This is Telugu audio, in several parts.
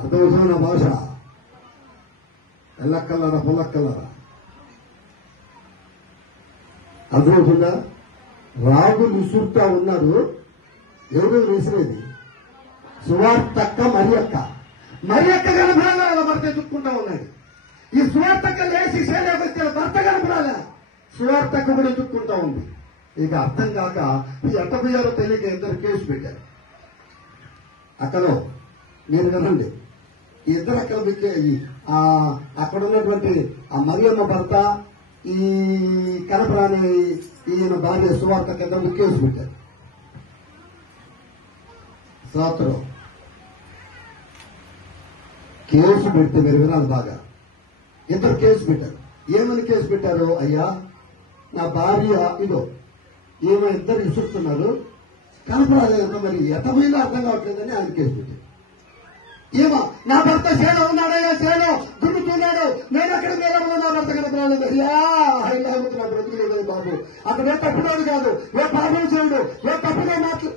అర్థమవుతున్న నా భాష. ఎల్లక్కల్లారా పొల్లక్కల్లారా అర్థమవుతుందా? రాజు విసురుతా ఉన్నారు. ఎవరు విసిరేది? సువార్తక్క మరియక్క. మరియక్క గర్భాల భర్త ఎదుర్కొంటా ఉన్నాయి. ఈ సువార్తక్క లేచి శైలవచ్చిన భర్త గర్భాల సువార్తక్క కూడా ఎదుర్కొంటా ఉంది. ఇక అర్థం కాక ఈ ఎట్టబోయారో తెలియక ఇద్దరు కేసు పెట్టారు. అక్కలో మీరు వినండి, ఈ ఇద్దరు అక్కడ అక్కడ ఉన్నటువంటి ఆ మరియమ్మ భర్త, ఈ కనపరాని ఈయన భార్య సువార్తక్క ఇద్దరు కేసు పెట్టారు. సాత్రం కేసు పెడితే మీరు వినాలి బాగా. ఇద్దరు కేసు పెట్టారు. ఏమని కేసు పెట్టారు? అయ్యా నా భార్య ఇదో ఏమో ఇద్దరు ఇసురుతున్నారు, కనపరాలేదు, మరి ఎతమైనా అర్థం కావట్లేదని ఆయన కేసు పెట్టారు. ఏమో నా భర్త సేలో ఉన్నాడయ్యా, సేలో దున్నుతున్నాడు, నేను అక్కడ మేళంలో నా భర్త కనపరాలేదు. అయ్యా హైలామతి నా బ్రతుకులేదు బాబు. అక్కడ ఏ తప్పుడోడు కాదు, ఏ పాపం చేయడు, ఏ తప్పుగా మాట్లా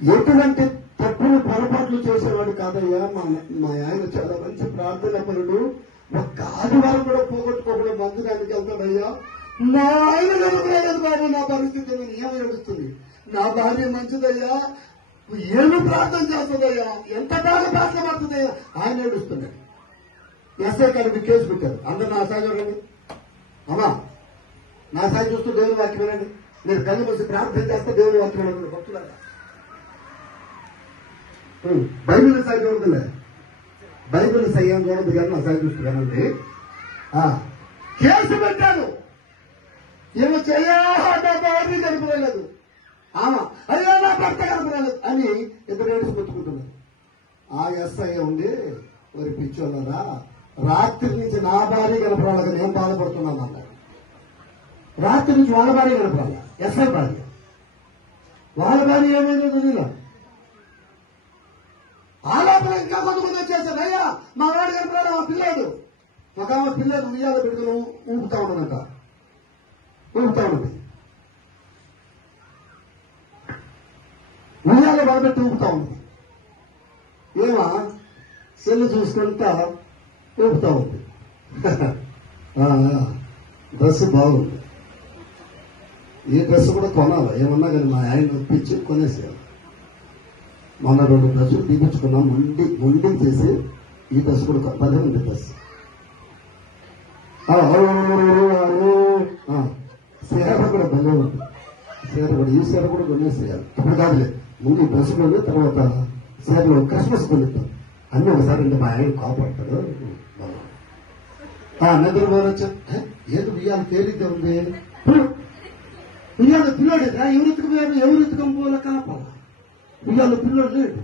ఎటువంటి తప్పులు పొరపాట్లు చేసేవాడు కాదయ్యా. మా ఆయన చాలా మంచి ప్రార్థన పరుడు. ఒక్క ఆదివారం కూడా పోగొట్టుకోకుండా మందిరానికి వెళ్తాడయ్యా. నా ఆయన కనుగలేదు బాబు, నా పరిస్థితి ఏమో ఏడుస్తుంది. నా భార్య మంచిదయ్యా, ఏమి ప్రార్థన చేస్తుందయ్యా, ఎంత బాగా ప్రార్థన పడుతుందయ్యా, ఆయన ఏడుస్తున్నాడు. ఎస్ఐ గారికి కేసు పెట్టారు. అందరు నా సాయి చూడండి అమ్మా, నా సాయి చూస్తూ దేవుని వాక్యం వినండి. మీరు కళ్ళు మూసి ప్రార్థన చేస్తే దేవుని వాక్యం వినండి. భక్తులారా బైబిల్ సాయి చూడదులే, బైబిల్ సై అని చూడదు కానీ నా సాయి చూస్తున్నానండి. కేసు పెట్టాను. ఏమో చెయ్యా నా భార్య కనుపలేదు, అయ్యా నా భర్త కనుపలేదు అని ఇద్దరు ఏడుసు కొట్టుకుంటున్నారు. ఆ ఎస్ఐ ఉండి మరి పిచ్చోళ్ళరా, రాత్రి నుంచి నా భార్య కనపరాలని నేను బాధపడుతున్నాను అన్నారు. రాత్రి నుంచి వాళ్ళ భార్య కనపరాల, ఎస్ఐ భార్య. వాళ్ళ భార్య ఏమైందో తెలియదు. ఆలోపన ఇంకా కొంతమంది వచ్చేసారు. అయ్యా మా వాడు కనపరాడు, మా పిల్లాడు, మాకు ఆమె పిల్లలు ఉయ్యాల పెట్టుకుని ఊపుతా ఉన్నదంట, ఊపుతా ఉన్నది. ఉయ్యాల బాధపెట్టి ఊపుతా ఉంది. ఏమా సెల్లు చూసుకుంటా ఊపుతా ఉంది. డ్రెస్ బాగుంది. ఈ డ్రెస్ కూడా కొనాలి ఏమన్నా కానీ మా ఆయన ఒప్పించి కొనేసేయాలి. మొన్న 2 డ్రెస్సులు తీపించుకున్నాం, ముండి చేసి ఈ డ్రెస్ కూడా కొత్తగా ఉంది. డ్రెస్ చీర కూడా భలే ఉంది. చీర కూడా ఈ చీర కూడా కొనేసేయాలి. ఇప్పుడు కాదులే, ముందు ఈ డ్రెస్ కొని తర్వాత చీరలో క్రిస్మస్ కొనిస్తాం అన్నీ ఒకసారి. అంటే మా ఆయన కాపాడతాడు. నిద్రపోరొచ్చా ఏది ఉయ్యాల తేలిగ్గా ఉంది. ఉయ్యాల పిల్లోడు ఎవరెత్తుకు పోయాడు, ఎవరెత్తుకొని పోలే కాపాల. ఉయ్యాల పిల్లోడు లేడు.